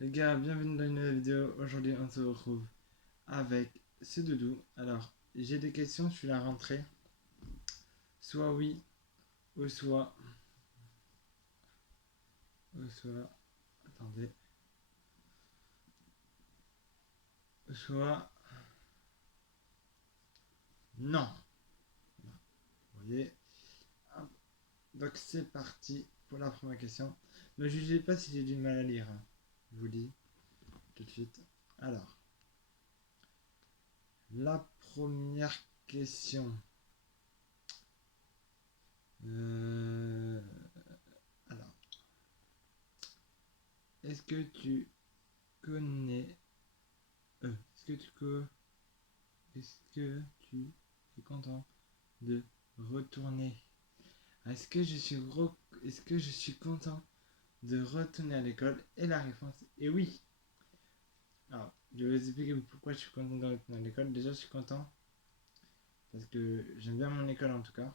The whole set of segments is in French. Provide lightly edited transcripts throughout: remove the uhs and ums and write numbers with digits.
Les gars, bienvenue dans une nouvelle vidéo. Aujourd'hui, on se retrouve avec ce doudou. Alors, j'ai des questions sur la rentrée. Soit oui, ou soit. Ou soit. Attendez. Soit. Non. Vous voyez. Hop. Donc, c'est parti pour la première question. Ne jugez pas si j'ai du mal à lire, hein. Je vous dis tout de suite. Alors, la première question. Euh, Alors, est-ce que tu connais. Est-ce que tu es content de retourner? Est-ce que je suis content de retourner à l'école? Et la réponse est oui. Alors, je vais vous expliquer pourquoi je suis content de retourner à l'école. Déjà, je suis content parce que j'aime bien mon école en tout cas.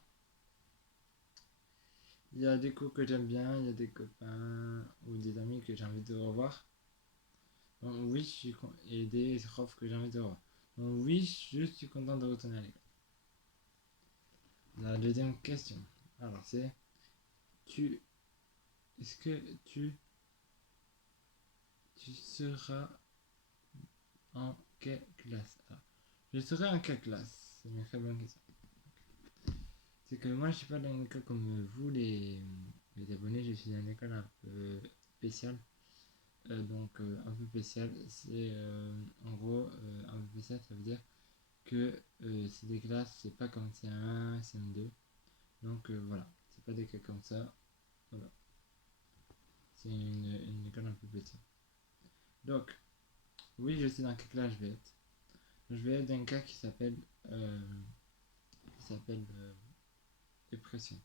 Il y a des cours que j'aime bien, il y a des copains ou des amis que j'ai envie de revoir. Donc oui, et des profs que j'ai envie de revoir. Donc oui, je suis content de retourner à l'école. La deuxième question. Alors c'est tu est-ce que tu seras en quelle classe? Alors, je serai en quelle classe? C'est une très bonne question. C'est que moi je suis pas dans une école comme vous les abonnés, je suis dans une école un peu spéciale. Un peu spéciale, c'est en gros un peu spécial, ça veut dire que c'est des classes, c'est pas comme CM1, CM2. Donc voilà, c'est pas des cas comme ça. Voilà. C'est une école un peu spéciale. Donc, oui, je sais dans quelle classe je vais être. Je vais être dans un cas euh, qui s'appelle dépression.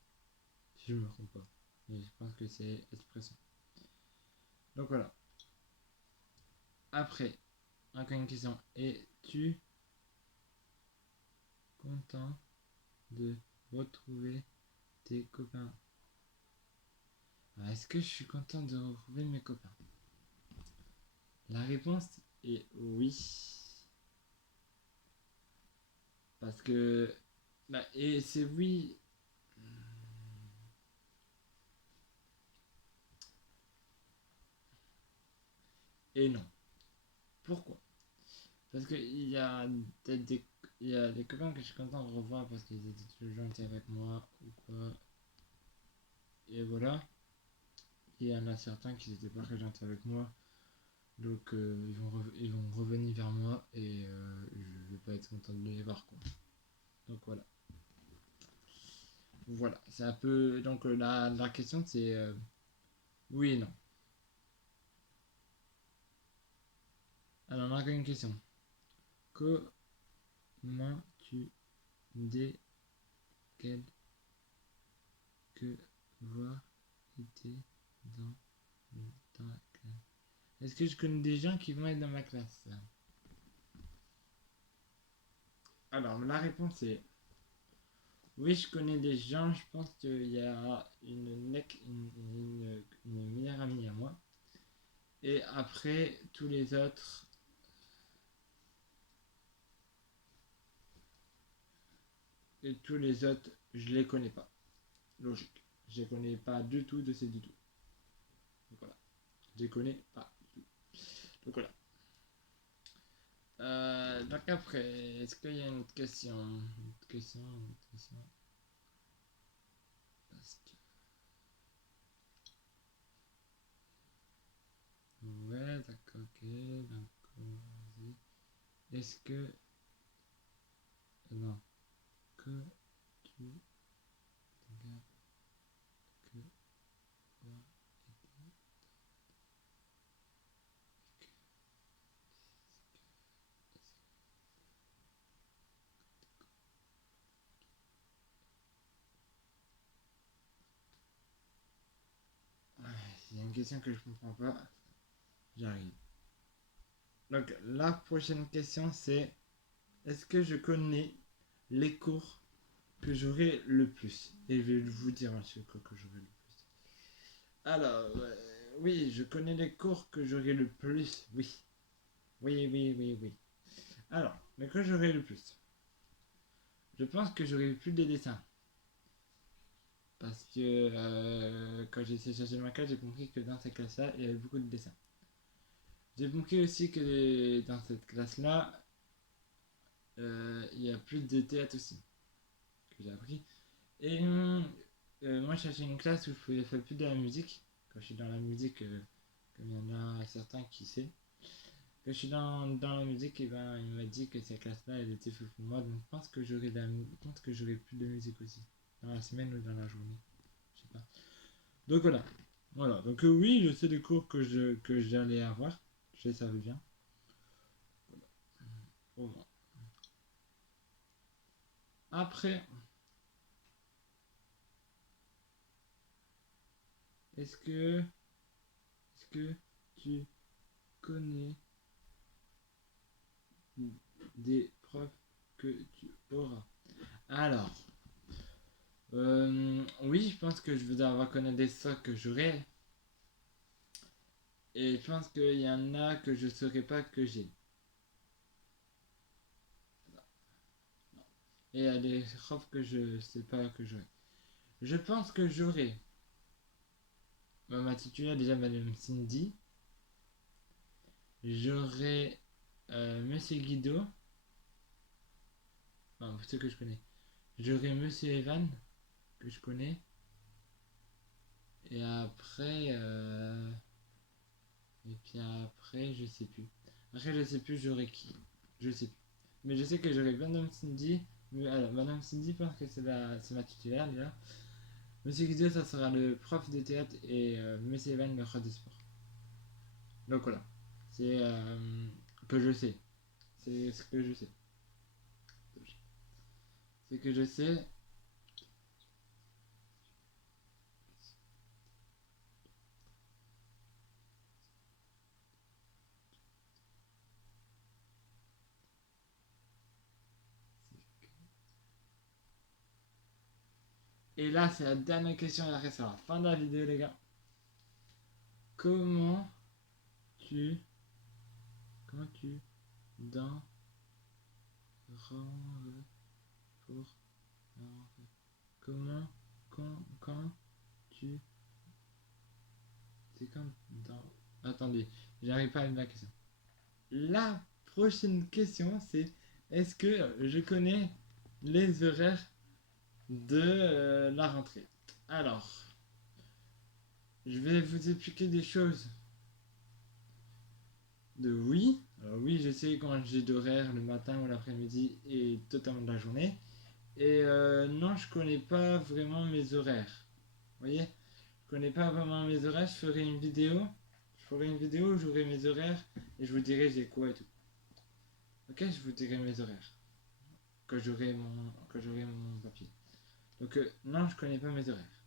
Si je me trompe pas. Mais je pense que c'est expression. Donc voilà. Après, encore une question. Es-tu content de retrouver tes copains? Alors, est-ce que je suis content de retrouver mes copains? La réponse est oui. Parce que. Et c'est oui. Et non. Pourquoi? Parce qu'il y a peut-être il y a des copains que je suis content de revoir parce qu'ils étaient toujours gentils avec moi ou quoi. Et voilà. Il y en a certains qui n'étaient pas très gentils avec moi. Donc ils vont revenir vers moi et je vais pas être content de les voir quoi. Donc voilà. Voilà. C'est un peu. Donc la question c'est oui et non. Alors on a encore une question. Comment tu dis quel que voir était dans ta classe? Est-ce que je connais des gens qui vont être dans ma classe? Alors, la réponse est oui, je connais des gens. Je pense qu'il y a une meilleure amie à moi. Et après, tous les autres. Et tous les autres, je les connais pas. Logique. Je les connais pas du tout de ces du tout. Donc voilà. Je les connais pas du tout. Donc voilà. Donc après, est-ce qu'il y a une autre question? Une autre question, une autre question. Ouais, d'accord, ok. Donc, vas-y. Est-ce que. Non. Que tu regardes que quoi il y a une question que je comprends pas, j'arrive. Donc la prochaine question c'est est-ce que je connais les cours que j'aurai le plus? Et je vais vous dire ce cours que j'aurai le plus. Alors, oui, je connais les cours que j'aurai le plus. Oui. Oui. Alors, les cours que j'aurai le plus. Je pense que j'aurai plus de dessins. Parce que quand j'ai essayé de chercher ma classe, j'ai compris que dans cette classe-là, il y avait beaucoup de dessins. J'ai compris aussi que dans cette classe-là, il y a plus de théâtre aussi, que j'ai appris. Et moi, je cherchais une classe où je pouvais faire plus de la musique. Quand je suis dans la musique, comme il y en a certains qui savent, quand je suis dans la musique, et ben, il m'a dit que cette classe-là, elle était faite pour moi. Donc, je pense que j'aurai plus de musique aussi, dans la semaine ou dans la journée. Je sais pas. Donc voilà. Voilà. Donc oui, je sais les cours que j'allais avoir. Je sais, ça veut bien. Au moins. Après, est-ce que tu connais des profs que tu auras? Alors, oui, je pense que je voudrais avoir connaître des sorts que j'aurai. Et je pense qu'il y en a que je ne saurais pas que j'ai. Et il y a des profs que je ne sais pas que j'aurai. Je pense que j'aurai ma titulaire déjà Madame Cindy. J'aurai Monsieur Guido. Enfin, pour ceux que je connais. J'aurai Monsieur Evan, que je connais. Et après. Et puis après, je sais plus. Après, je sais plus, j'aurai qui. Je sais plus. Mais je sais que j'aurai Madame Cindy. Mais alors, Madame Cindy, parce que c'est ma titulaire déjà. Monsieur Guido, ça sera le prof de théâtre. Et Monsieur Evan, le prof de sport. Donc voilà. C'est que je sais. C'est ce que je sais. C'est que je sais. Et là, c'est la dernière question et après, c'est la fin de la vidéo, les gars. Comment tu. Comment tu. Dans. Pour. Comment. Quand tu. C'est comme dans. Attendez, j'arrive pas à lire la question. La prochaine question, c'est est-ce que je connais les horaires de la rentrée? Alors, je vais vous expliquer des choses de oui. Alors oui, je sais quand j'ai d'horaire le matin ou l'après-midi et totalement de la journée. Et non, je connais pas vraiment mes horaires. Vous voyez? Je connais pas vraiment mes horaires. Je ferai une vidéo où j'aurai mes horaires et je vous dirai j'ai quoi et tout. Ok, je vous dirai mes horaires quand j'aurai mon papier. Donc non, je connais pas mes horaires.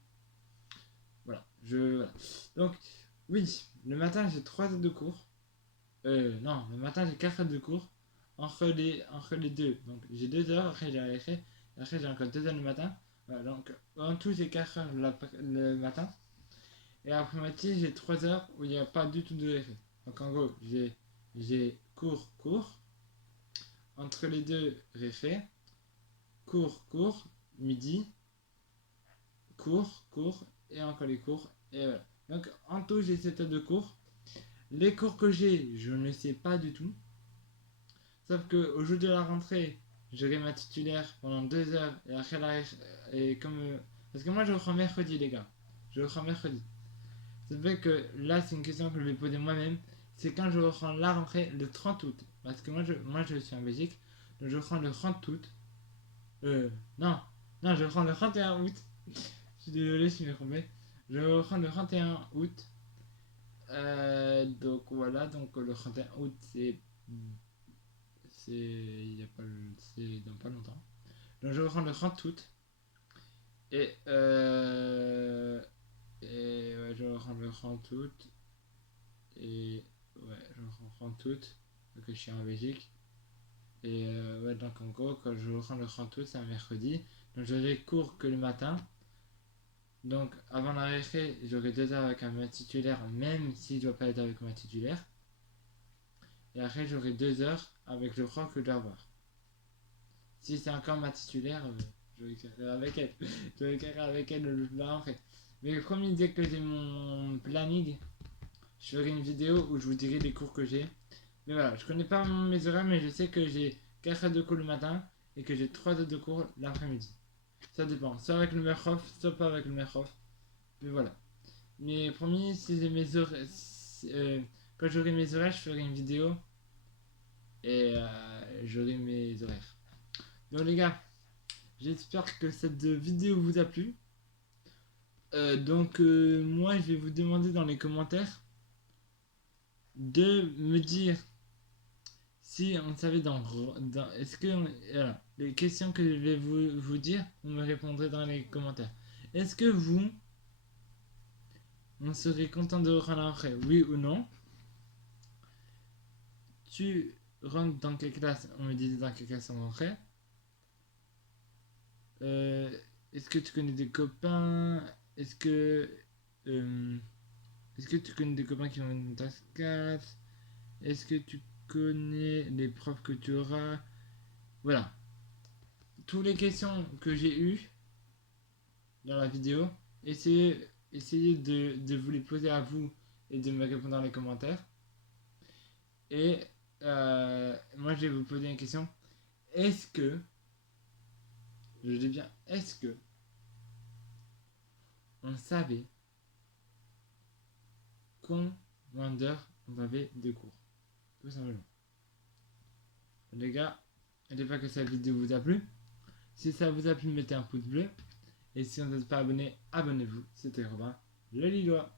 Voilà. Voilà. Donc oui, le matin j'ai 3 heures de cours. Non, le matin j'ai 4 heures de cours entre les deux. Donc j'ai 2 heures, après j'ai encore 2 heures le matin. Voilà, donc en tout j'ai 4 heures le matin. Et l'après-midi j'ai 3 heures où il n'y a pas du tout de récré. Donc en gros j'ai cours, entre les deux récré, cours, midi, cours, et encore les cours. Et voilà. Donc en tout j'ai 7 heures de cours. Les cours que j'ai, je ne sais pas du tout. Sauf qu'au jour de la rentrée, j'aurai ma titulaire pendant 2 heures et après et comme parce que moi je reprends mercredi les gars, je reprends mercredi. Ça fait que là c'est une question que je vais poser moi-même, c'est quand je reprends la rentrée le 30 août, parce que moi je suis en Belgique, donc je reprends le 30 août. Non, non je reprends le 31 août. Je suis désolé si je me trompé. Je reprends le 31 août. Donc voilà, donc le 31 août c'est dans pas longtemps. Donc je reprends le 30 août. Et, ouais, je reprends le 30 août. Et ouais, je reprends le 30 août. Donc je suis en Belgique. Et ouais, donc en gros, quand je reprends le 30 août, c'est un mercredi. Donc j'aurai cours que le matin. Donc avant la récré, j'aurai 2 heures avec un maths titulaire, même s'il ne doit pas être avec ma titulaire. Et après, j'aurai 2 heures avec le prof que je dois avoir. Si c'est encore ma titulaire, je récréerai avec elle. Je récréerai avec elle la rentrée. Mais le premier, dès que j'ai mon planning, je ferai une vidéo où je vous dirai les cours que j'ai. Mais voilà, je connais pas mes horaires, mais je sais que j'ai 4 heures de cours le matin et que j'ai 3 heures de cours l'après-midi. Ça dépend, soit avec le meilleur prof, soit pas avec le meilleur prof. Mais voilà. Mais promis, si j'ai mes horaires, quand j'aurai mes horaires, je ferai une vidéo et j'aurai mes horaires. Donc les gars, j'espère que cette vidéo vous a plu. Moi, je vais vous demander dans les commentaires de me dire si on savait est-ce que voilà, les questions que je vais vous dire, vous me répondrez dans les commentaires. Est-ce que vous, on serait content de rentrer, oui ou non? Tu rentres dans quelle classe? On me disait dans quelle classe on rentrait. Est-ce que tu connais des copains? Est-ce que euh, est-ce que tu connais des copains qui vont dans ta classe? Est-ce que tu connais les profs que tu auras? Voilà. Toutes les questions que j'ai eues dans la vidéo, essayez de vous les poser à vous et de me répondre dans les commentaires. Et moi, je vais vous poser une question. Est-ce que, je dis bien, est-ce que on savait combien d'heures on avait de cours? Tout simplement. Les gars, n'oubliez pas que cette vidéo vous a plu. Si ça vous a plu, mettez un pouce bleu. Et si vous n'êtes pas abonné, abonnez-vous. C'était Robin, le Lillois.